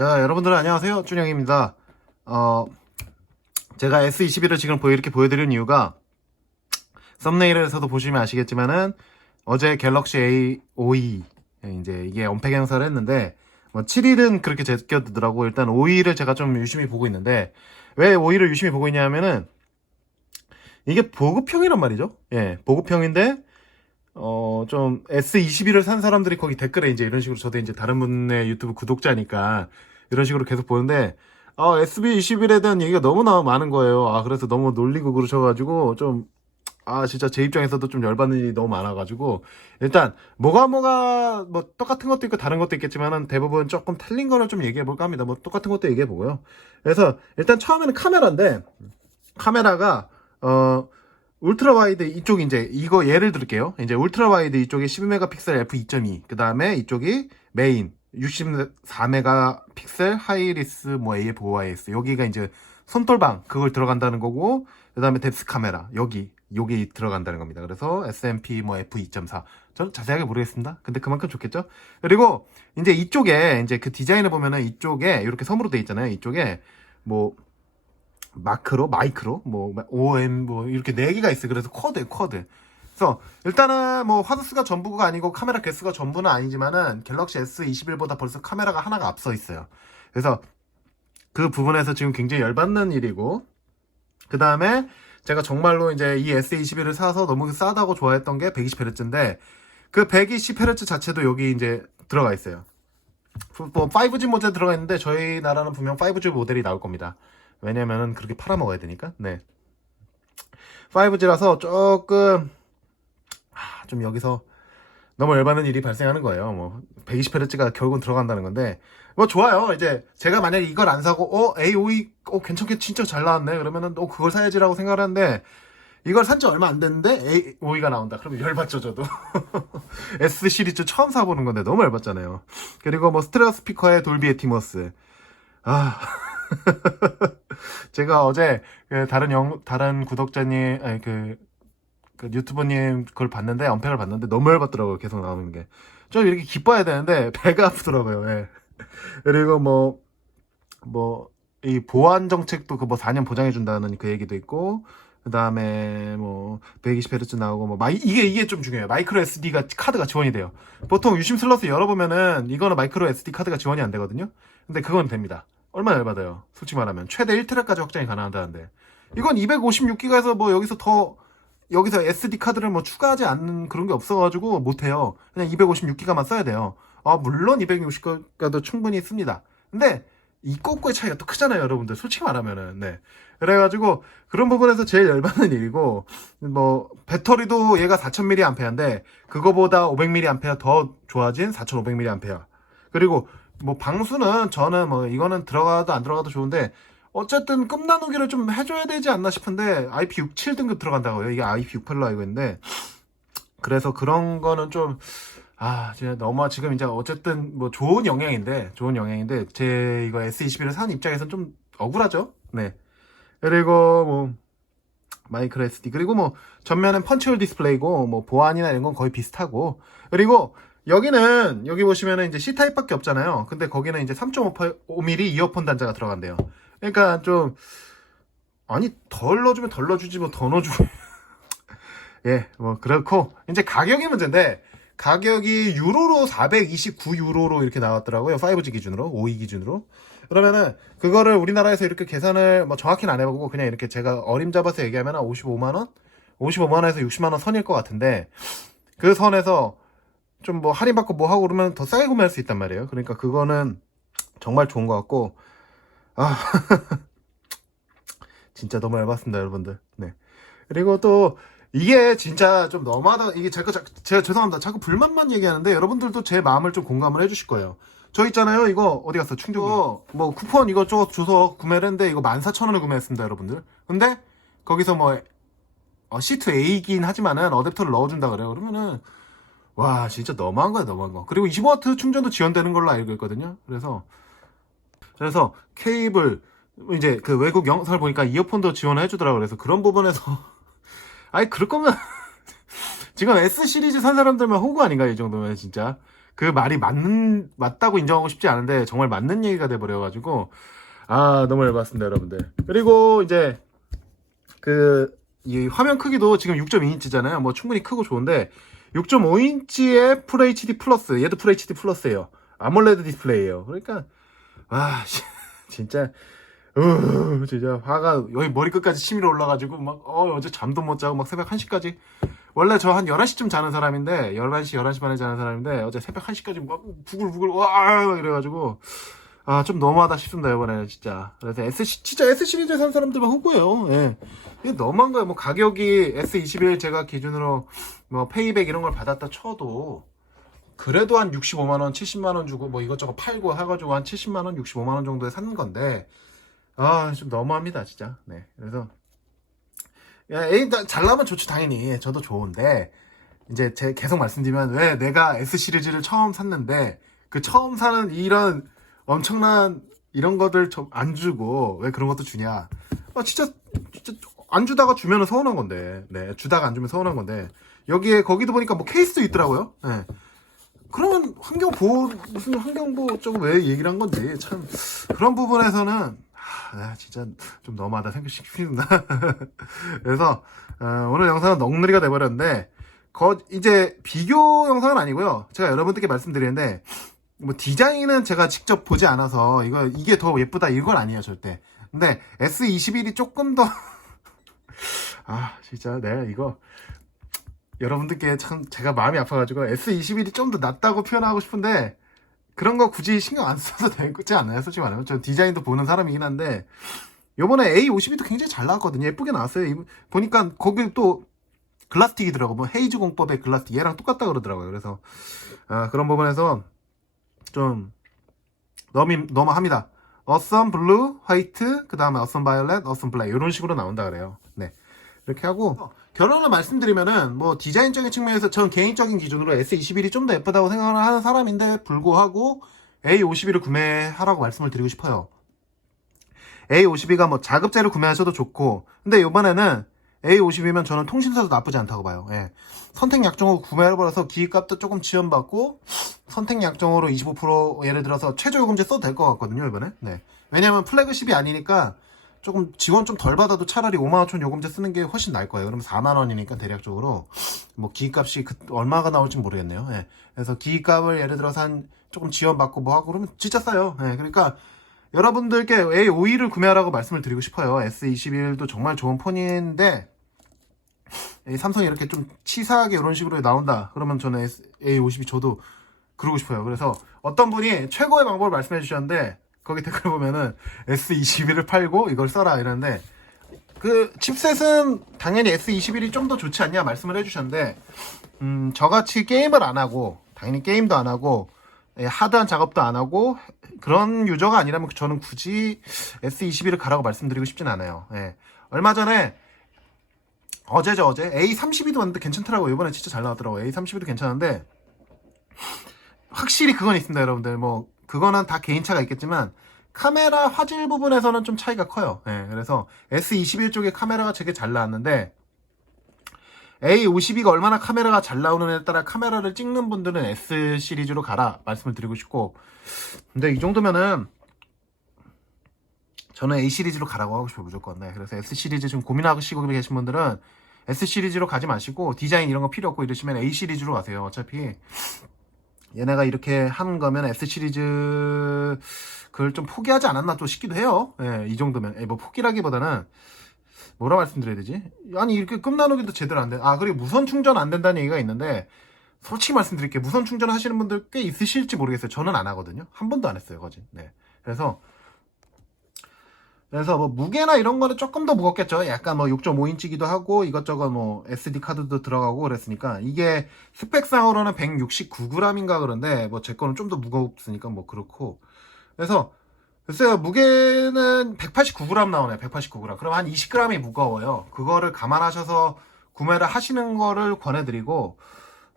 자, 여러분들 안녕하세요. 준영입니다. 어, 제가 S21을 지금 보여, 이렇게 보여드리는 이유가 썸네일에서도 보시면 아시겠지만은 어제 갤럭시 A52 이제 이게 언팩 행사를 했는데 뭐 7일은 그렇게 제껴두더라고. 일단 5일을 제가 좀 유심히 보고 있는데 왜 5일을 유심히 보고 있냐면은 이게 보급형이란 말이죠. 예, 보급형인데 어, 좀 S21을 산 사람들이 거기 댓글에 이제 이런 식으로 저도 이제 다른 분의 유튜브 구독자니까 이런 식으로 계속 보는데 어, SB21에 대한 얘기가 너무나 많은 거예요. 아, 그래서 너무 놀리고 그러셔가지고 좀 아, 진짜 제 입장에서도 좀 열받는 일이 너무 많아가지고 일단 뭐가 뭐가 뭐 똑같은 것도 있고 다른 것도 있겠지만은 대부분 조금 틀린 거를 좀 얘기해 볼까 합니다. 뭐 똑같은 것도 얘기해 보고요. 그래서 일단 처음에는 카메라인데 카메라가 어 울트라 와이드 이쪽 이제 이거 예를 들게요. 이제 울트라 와이드 이쪽에 12메가픽셀 f2.2 그 다음에 이쪽이 메인 64메가 픽셀 하이리스 뭐 AF OIS 여기가 이제 손돌방 그걸 들어간다는 거고 그 다음에 뎁스 카메라 여기 여기 들어간다는 겁니다. 그래서 SMP 뭐 f2.4 저는 자세하게 모르겠습니다. 근데 그만큼 좋겠죠. 그리고 이제 이쪽에 이제 그 디자인을 보면은 이쪽에 이렇게 섬으로 돼 있잖아요. 이쪽에 뭐 마크로, 마이크로, 뭐 OM 뭐 이렇게 네 개가 있어요. 그래서 쿼드, 쿼드. 그래서 일단은 뭐 화소수가 전부가 아니고 카메라 개수가 전부는 아니지만은 갤럭시 S21보다 벌써 카메라가 하나가 앞서 있어요. 그래서 그 부분에서 지금 굉장히 열받는 일이고 그 다음에 제가 정말로 이제 이 S21을 사서 너무 싸다고 좋아했던 게 120Hz인데 그 120Hz 자체도 여기 이제 들어가 있어요. 뭐 5G 모델 들어가 있는데 저희 나라는 분명 5G 모델이 나올 겁니다. 왜냐면은 그렇게 팔아먹어야 되니까. 네. 5G라서 조금 아, 좀 여기서 너무 열받는 일이 발생하는 거예요. 뭐 120Hz가 결국은 들어간다는 건데 뭐 좋아요. 이제 제가 만약에 이걸 안 사고 어 A52 어 괜찮게 진짜 잘 나왔네. 그러면은 어 그걸 사야지라고 생각을 하는데 이걸 산지 얼마 안 됐는데 A52가 나온다. 그러면 열받죠 저도. S 시리즈 처음 사보는 건데 너무 열받잖아요. 그리고 뭐 스테레오 스피커에 돌비 애티머스. 아 제가 어제 그 다른 영 다른 구독자님 아니 그, 그 유튜버님 그걸 봤는데 언팩을 봤는데 너무 열받더라고요 계속 나오는 게. 좀 이렇게 기뻐야 되는데 배가 아프더라고요 예. 그리고 뭐 뭐 이 보안 정책도 그 뭐 4년 보장해 준다는 그 얘기도 있고 그 다음에 뭐 120Hz 나오고 뭐 마이 이게 이게 좀 중요해요. 마이크로 SD가 카드가 지원이 돼요. 보통 유심 슬롯을 열어보면은 이거는 마이크로 SD 카드가 지원이 안 되거든요. 근데 그건 됩니다. 얼마나 열받아요. 솔직히 말하면. 최대 1테라까지 확장이 가능하다는데. 이건 256기가에서 뭐 여기서 더 여기서 SD 카드를 뭐 추가하지 않는 그런 게 없어가지고 못해요. 그냥 256기가만 써야 돼요. 아 물론 260기가도 충분히 씁니다. 근데 이 꼬꼬의 차이가 또 크잖아요, 여러분들. 솔직히 말하면은 네. 그래가지고 그런 부분에서 제일 열받는 일이고 뭐 배터리도 얘가 4000mAh인데 그거보다 500mAh 더 좋아진 4500mAh 그리고 뭐 방수는 저는 뭐 이거는 들어가도 안 들어가도 좋은데 어쨌든 끔 나누기를 좀 해줘야 되지 않나 싶은데 IP67 등급 들어간다고요. 이게 IP68로 알고 있는데 그래서 그런 거는 좀 아, 제가 너무 지금 이제 어쨌든 뭐 좋은 영향인데 좋은 영향인데 제 이거 S21을 산 입장에서는 좀 억울하죠. 네. 그리고 뭐 마이크로 SD 그리고 뭐 전면은 펀치홀 디스플레이고 뭐 보안이나 이런 건 거의 비슷하고 그리고 여기는 여기 보시면은 이제 C 타입밖에 없잖아요. 근데 거기는 이제 3.5mm 이어폰 단자가 들어간대요. 그러니까 좀 아니 덜 넣어주면 덜 넣어주지 뭐 더 넣어주고 예 뭐 그렇고 이제 가격이 문제인데 가격이 유로로 429 유로로 이렇게 나왔더라고요. 5G 기준으로 5 2 기준으로 그러면은 그거를 우리나라에서 이렇게 계산을 뭐 정확히는 안 해보고 그냥 이렇게 제가 어림잡아서 얘기하면 한 55만 원, 55만 원에서 60만 원 선일 것 같은데 그 선에서 좀 뭐 할인 받고 뭐 하고 그러면 더 싸게 구매할 수 있단 말이에요. 그러니까 그거는 정말 좋은 것 같고 아 진짜 너무 열받습니다, 여러분들. 네. 그리고 또 이게 진짜 좀 너무하다. 이게 제가 자- 제가 죄송합니다. 자꾸 불만만 얘기하는데 여러분들도 제 마음을 좀 공감을 해주실 거예요. 저 있잖아요. 이거 어디 갔어? 충전기. 뭐 쿠폰 이거 저거 줘서 구매를 했는데 이거 14,000원을 구매했습니다, 여러분들. 근데 거기서 뭐 어, C2A이긴 하지만은 어댑터를 넣어준다 그래요. 그러면은 와 진짜 너무한 거야 너무한 거 그리고 25W 충전도 지원되는 걸로 알고 있거든요 그래서 그래서 케이블 이제 그 외국 영상을 보니까 이어폰도 지원해 주더라고 그래서 그런 부분에서 아니 그럴 거면 지금 S 시리즈 산 사람들만 호구 아닌가 이 정도면 진짜. 그 말이 맞는 맞다고 인정하고 싶지 않은데 정말 맞는 얘기가 돼 버려 가지고. 아 너무 열받습니다 여러분들. 그리고 이제 그 이 화면 크기도 지금 6.2인치잖아요. 뭐 충분히 크고 좋은데 6.5인치의 FHD 플러스 얘도 FHD 플러스예요. 아몰레드 디스플레이예요. 그러니까 와 씨, 진짜. 으 진짜 화가 여기 머리 끝까지 치밀어 올라가지고 막 어, 어제 잠도 못 자고 막 새벽 1시까지. 원래 저 한 11시쯤 자는 사람인데 11시 11시 반에 자는 사람인데 어제 새벽 1시까지 막 부글부글 와 이래가지고. 아 좀 너무하다 싶습니다 이번에 진짜. 그래서 S 진짜 S 시리즈 산 사람들만 호구예요. 예. 이게 너무한 거예요. 뭐 가격이 S21 제가 기준으로 뭐 페이백 이런 걸 받았다 쳐도 그래도 한 65만 원 70만 원 주고 뭐 이것저것 팔고 해가지고 한 70만 원 65만 원 정도에 산 건데 아 좀 너무합니다 진짜 네 그래서 나- 잘 나면 좋죠, 당연히. 저도 좋은데, 이제 제 계속 말씀드리면, 왜 내가 S 시리즈를 처음 샀는데, 그 처음 사는 이런 엄청난 이런 것들 좀 안 주고, 왜 그런 것도 주냐. 아, 진짜, 진짜, 안 주다가 주면은 서운한 건데, 네, 주다가 안 주면 서운한 건데, 여기에, 거기도 보니까 뭐 케이스도 있더라고요, 네. 그러면 환경 보호, 무슨 환경 보호 쪽왜 얘기를 한 건지, 참, 그런 부분에서는, 하, 아, 진짜 좀 너무하다 생각시킵니다. 그래서 어, 오늘 영상은 넋느리가 돼버렸는데 거, 이제 비교 영상은 아니고요. 제가 여러분들께 말씀드리는데 뭐 디자인은 제가 직접 보지 않아서 이거 이게 더 예쁘다 이건 아니에요 절대. 근데 S21이 조금 더 아 진짜 내가 이거 여러분들께 참 제가 마음이 아파가지고 S21이 좀 더 낫다고 표현하고 싶은데 그런 거 굳이 신경 안 써도 되지 않나요? 솔직히 말하면 저 디자인도 보는 사람이긴 한데 요번에 A52도 굉장히 잘 나왔거든요. 예쁘게 나왔어요. 이- 보니까 거기 또 글라스틱이더라고. 뭐 헤이즈 공법의 글라스틱 얘랑 똑같다 그러더라고요. 그래서 아, 그런 부분에서 좀 너무 너무 합니다. 어썸 블루, 화이트, 그 다음에 어썸 바이올렛, 어썸 블랙 이런 식으로 나온다 그래요. 네 이렇게 하고 결론을 말씀드리면은 뭐 디자인적인 측면에서 전 개인적인 기준으로 S21이 좀 더 예쁘다고 생각을 하는 사람인데 불구하고 A52를 구매하라고 말씀을 드리고 싶어요. A52가 뭐 자급제를 구매하셔도 좋고 근데 이번에는 A52면 저는 통신사도 나쁘지 않다고 봐요. 예. 선택 약정으로 구매해버려서 기기값도 조금 지원받고 선택 약정으로 25% 예를 들어서 최저 요금제 써도 될 것 같거든요 이번에. 네. 왜냐면 플래그십이 아니니까 조금 지원 좀 덜 받아도 차라리 5만원천 요금제 쓰는 게 훨씬 나을 거예요. 그러면 4만원이니까 대략적으로 뭐 기기값이 그- 얼마가 나올지 모르겠네요. 예. 그래서 기기값을 예를 들어서 한 조금 지원받고 뭐 하고 그러면 진짜 싸요. 예. 그러니까 여러분들께 A52를 구매하라고 말씀을 드리고 싶어요. S21도 정말 좋은 폰인데 이 삼성이 이렇게 좀 치사하게 이런 식으로 나온다. 그러면 저는 A52 저도 그러고 싶어요. 그래서 어떤 분이 최고의 방법을 말씀해 주셨는데 거기 댓글 보면은 S21을 팔고 이걸 써라 이러는데 그 칩셋은 당연히 S21이 좀 더 좋지 않냐 말씀을 해주셨는데 음 저같이 게임을 안 하고 당연히 게임도 안 하고 예, 하드한 작업도 안 하고 그런 유저가 아니라면 저는 굳이 S21을 가라고 말씀드리고 싶진 않아요. 예. 얼마 전에 어제죠 어제 A32도 왔는데 괜찮더라고요. 이번에 진짜 잘 나왔더라고요. A32도 괜찮은데 확실히 그건 있습니다, 여러분들. 뭐 그거는 다 개인차가 있겠지만 카메라 화질 부분에서는 좀 차이가 커요. 예, 그래서 S21 쪽에 카메라가 되게 잘 나왔는데 A52가 얼마나 카메라가 잘 나오느냐에 따라 카메라를 찍는 분들은 S 시리즈로 가라 말씀을 드리고 싶고. 근데 이 정도면은 저는 A 시리즈로 가라고 하고 싶어요 무조건. 네, 그래서 S 시리즈 지금 고민하시고 계신 분들은 S 시리즈로 가지 마시고 디자인 이런 거 필요 없고 이러시면 A 시리즈로 가세요 어차피 얘네가 이렇게 하는 거면 S 시리즈 그걸 좀 포기하지 않았나 또 싶기도 해요. 예, 이 정도면 예, 뭐 포기라기보다는 뭐라 말씀드려야 되지? 아니 이렇게 끔 나누기도 제대로 안 돼. 아 그리고 무선 충전 안 된다는 얘기가 있는데 솔직히 말씀드릴게요. 무선 충전 하시는 분들 꽤 있으실지 모르겠어요. 저는 안 하거든요. 한 번도 안 했어요, 거진. 네. 그래서 그래서 뭐 무게나 이런 거는 조금 더 무겁겠죠. 약간 뭐 6.5인치기도 하고 이것저것 뭐 SD 카드도 들어가고 그랬으니까 이게 스펙상으로는 169g인가 그런데 뭐 제 거는 좀 더 무겁으니까 뭐 그렇고 그래서 글쎄요 무게는 189g 나오네요. 189g. 그럼 한 20g이 무거워요. 그거를 감안하셔서 구매를 하시는 거를 권해드리고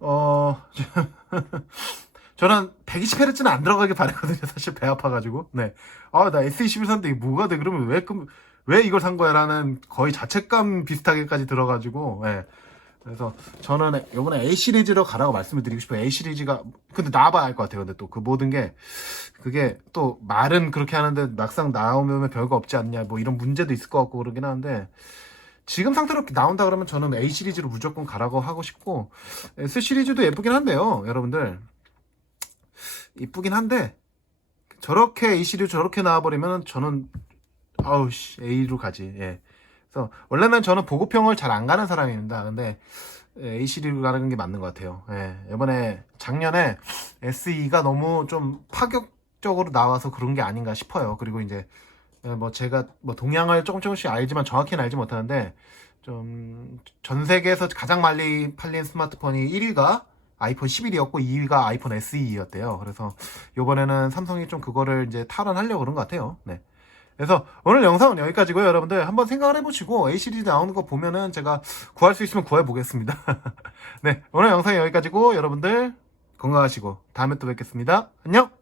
어 저는 120Hz는 안 들어가길 바랬거든요. 사실 배 아파가지고. 네. 아, 나 S21 샀는데 이게 뭐가 돼? 그러면 왜, 끔- 왜 이걸 산 거야? 라는 거의 자책감 비슷하게까지 들어가지고, 예. 그래서 저는 이번에 A 시리즈로 가라고 말씀을 드리고 싶어요. A 시리즈가 근데 나와봐야 알것 같아요. 근데 또 그 모든 게 그게 또 말은 그렇게 하는데 막상 나오면 별거 없지 않냐 뭐 이런 문제도 있을 것 같고 그러긴 하는데 지금 상태로 나온다 그러면 저는 A 시리즈로 무조건 가라고 하고 싶고 S 시리즈도 예쁘긴 한데요, 여러분들 이쁘긴 한데 저렇게 A 시리즈 저렇게 나와버리면 저는 아우씨 A로 가지. 예. 그래서 원래는 저는 보급형을 잘 안 가는 사람입니다. 근데 A 시리즈로 가는 게 맞는 것 같아요. 예. 이번에 작년에 SE가 너무 좀 파격적으로 나와서 그런 게 아닌가 싶어요. 그리고 이제 예, 뭐 제가 뭐 동향을 조금 조금씩 알지만 정확히는 알지 못하는데 좀 전 세계에서 가장 많이 팔린 스마트폰이 1위가 아이폰 11이었고 2위가 아이폰 SE였대요. 그래서 이번에는 삼성이 좀 그거를 이제 탈환하려고 그런 것 같아요. 네. 그래서 오늘 영상은 여기까지고요. 여러분들 한번 생각을 해보시고 A 시리즈 나오는 거 보면은 제가 구할 수 있으면 구해 보겠습니다. 네. 오늘 영상은 여기까지고 여러분들 건강하시고 다음에 또 뵙겠습니다. 안녕!